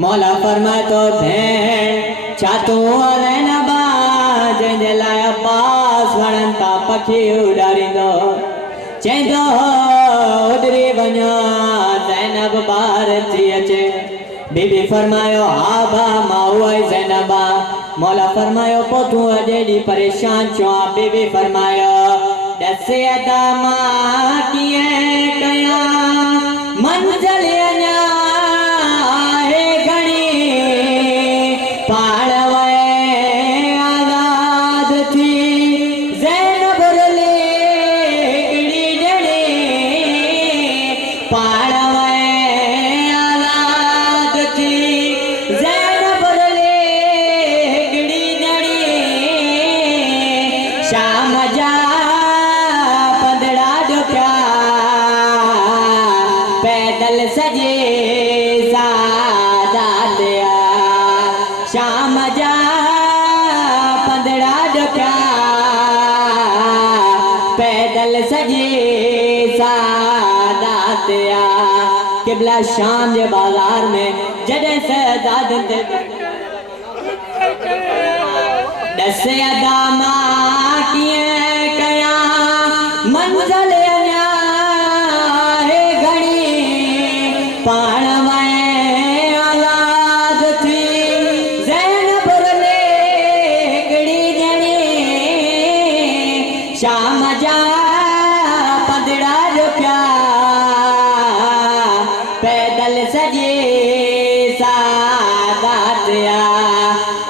मौला फरमाए तो भेण छातू ज़ैनबा जंहिंजे लाइ अब्बास वणनि था पखी उॾारींदो चईंदो उॾरी वञो ज़ैनब ॿार थी अचे। बीबी फरमायो हा भा मां उहा ई ज़ैनबा। मौला फरमायो पोइ तूं अॼु एॾी परेशान छो आहे? बीबी फरमायो ॾसे अदा मां कीअं कयां मंज़िल अञा आहे घणी पाण वए आज़ाद थी ज़ैनब रुली हिकिड़ी ॼणी पाण वए आज़ाद थी ज़ैनब रुली हिकिड़ी ॼणी शाम जा पैदल सजे सादात शाम जा पंदड़ा ॾुखिया पैदल सजे सादात क़िबला शाम जे बाज़ार में जॾहिं सदादनि ते ॾसे अदा मां कीअं कयां मंज़िल अञा पाण वए आज़ाद थी ज़ैनब रुली हिकिड़ी ॼणी शाम जा पंदड़ा ॾुखिया पैदल सजे सादात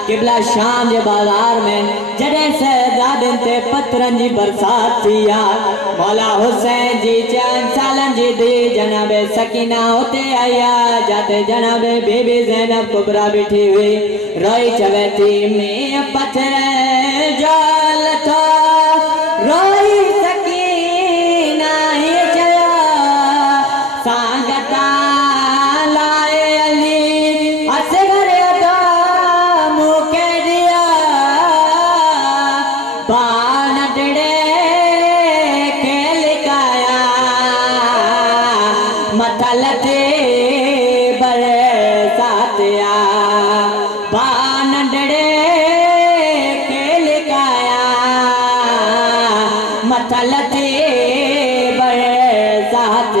क़िबला शाम जे बाज़ार में जॾहिं सदादनि ते पत्थरनि जी बरसात थी आहे मौला हुसैन जी 4 सालनि जी धीउ जनाबे सकीना हुते आई आहे जिते जनाबे बीबी ज़ैनब कुबरा बीठी हुई रोई चवे थी में पत्थर जो लथो रोई सकीना ही चयो सांगता लाए अली असगर अदा मूंखे दिया बान डड़े मथल ते बरसात बान डड़े के लिकाया मथल ते बरसात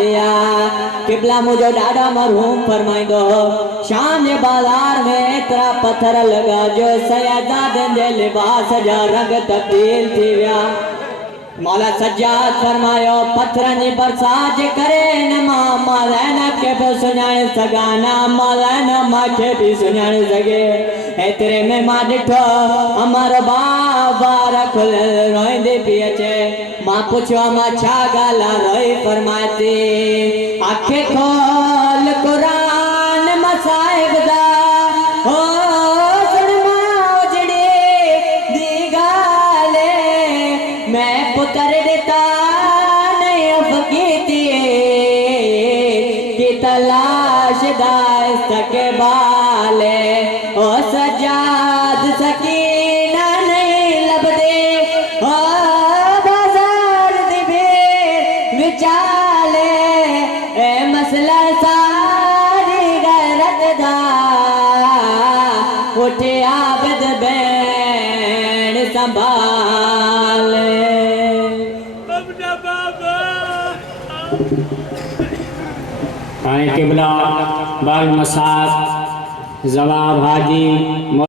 क़िबला मुझो ॾाढा मरहूम फरमाईंदो शाम जे बाज़ार में एतिरा पत्थर लॻा जो सयादादनि जे लिबास जा रंग तब्दील थी विया। मौला सज्जाद फरमायो पत्थरनि जी बरसात जे करे न मां ज़ैनब खे पियो सुञाणे सघां न मां ज़ैनब मूंखे बि सुञाणे सघे। एतिरे में मां ॾिठो अमर बार खुलियल रोईंदी पई अचे। मां पुछियो मां छा ॻाल्हि आहे? रोई फरमाए थी अखि खोल क़ुरान मसाहिब दा हो सुन मां उजड़ी दी ॻाल्हि मैं पुत्र देता नहीं फकीती की तलाश दास्त के बाले ओ सजाद सकीना नहीं लबदे ओ बाजार दी भीड़ विचाले ए मसला सारी गैरत दा उठे आबद बैन संभाले। क़िबला बाल मसाक जवाब हाजी